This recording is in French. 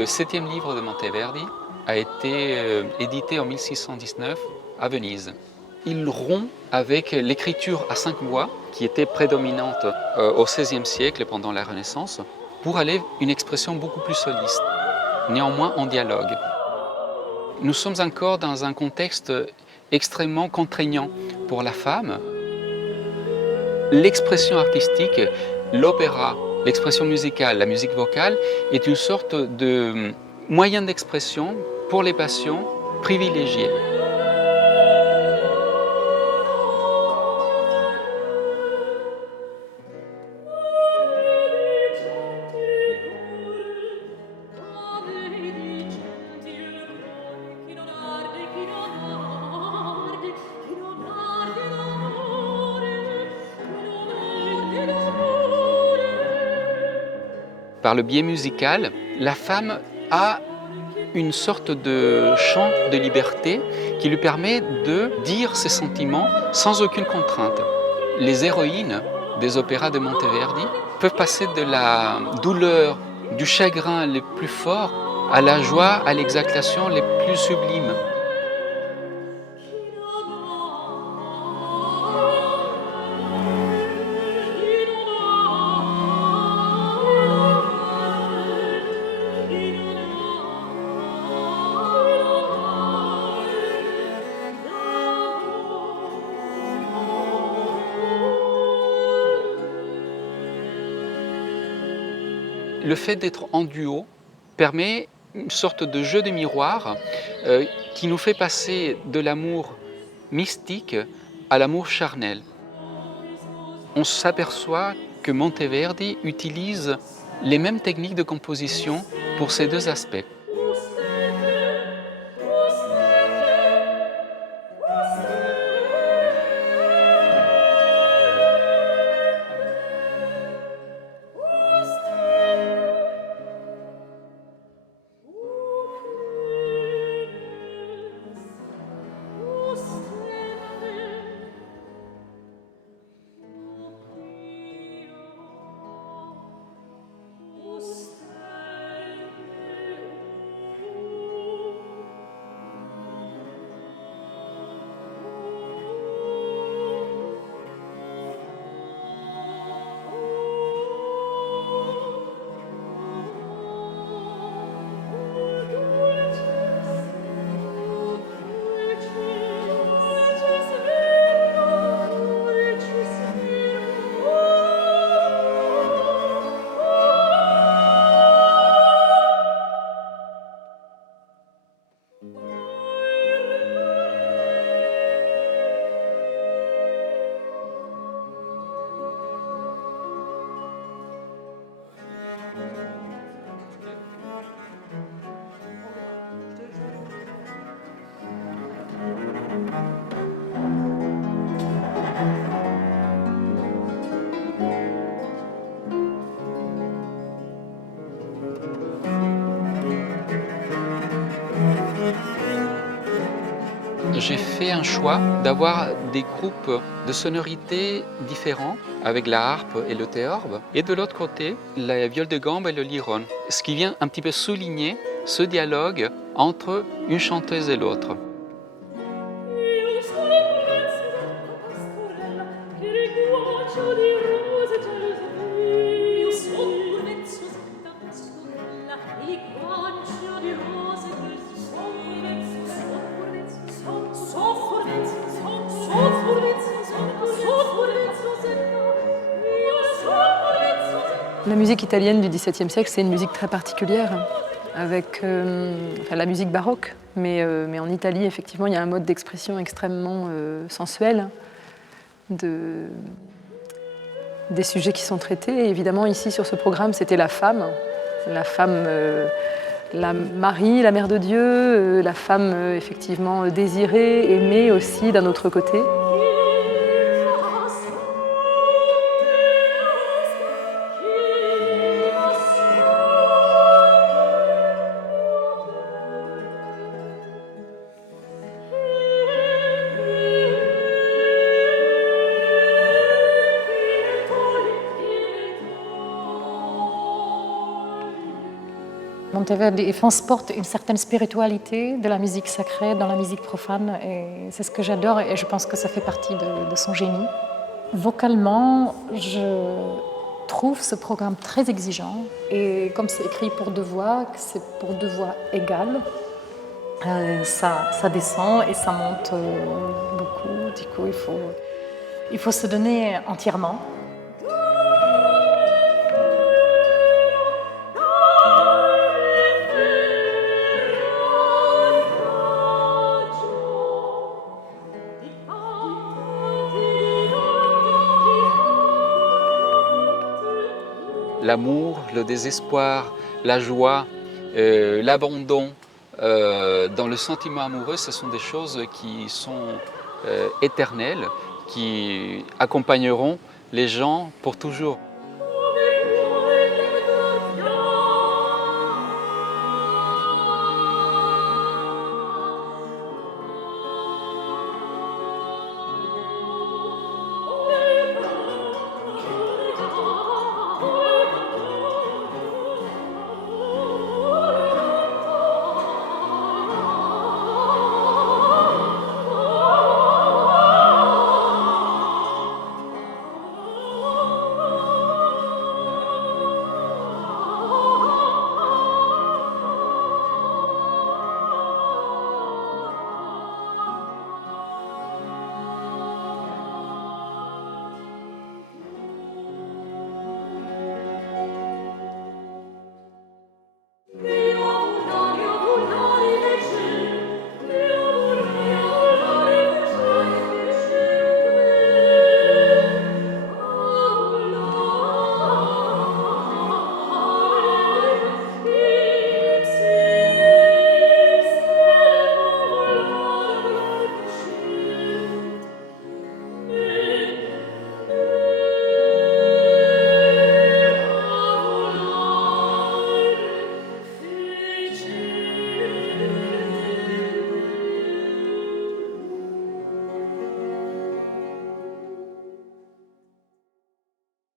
Le 7e livre de Monteverdi a été édité en 1619 à Venise. Il rompt avec l'écriture à 5 voix qui était prédominante au XVIe siècle pendant la Renaissance pour aller à une expression beaucoup plus soliste, néanmoins en dialogue. Nous sommes encore dans un contexte extrêmement contraignant pour la femme. L'expression artistique, l'opéra, l'expression musicale, la musique vocale est une sorte de moyen d'expression pour les passions privilégiées. Par le biais musical, la femme a une sorte de champ de liberté qui lui permet de dire ses sentiments sans aucune contrainte. Les héroïnes des opéras de Monteverdi peuvent passer de la douleur, du chagrin les plus forts à la joie, à l'exaltation les plus sublimes. Le fait d'être en duo permet une sorte de jeu de miroir qui nous fait passer de l'amour mystique à l'amour charnel. On s'aperçoit que Monteverdi utilise les mêmes techniques de composition pour ces deux aspects. J'ai fait un choix d'avoir des groupes de sonorités différents avec la harpe et le théorbe et de l'autre côté la viole de gambe et le liron, ce qui vient un petit peu souligner ce dialogue entre une chanteuse et l'autre. La musique italienne du XVIIe siècle, c'est une musique très particulière, avec la musique baroque, mais en Italie, effectivement, il y a un mode d'expression extrêmement sensuel des sujets qui sont traités. Et évidemment, ici, sur ce programme, c'était la femme, la Marie, la mère de Dieu, la femme effectivement désirée, aimée aussi d'un autre côté. Monteverdi, il transporte une certaine spiritualité de la musique sacrée dans la musique profane, et c'est ce que j'adore, et je pense que ça fait partie de son génie. Vocalement, je trouve ce programme très exigeant, et comme c'est écrit pour deux voix, que c'est pour deux voix égales, ça descend et ça monte beaucoup. Du coup, il faut se donner entièrement. L'amour, le désespoir, la joie, l'abandon, dans le sentiment amoureux, ce sont des choses qui sont éternelles, qui accompagneront les gens pour toujours.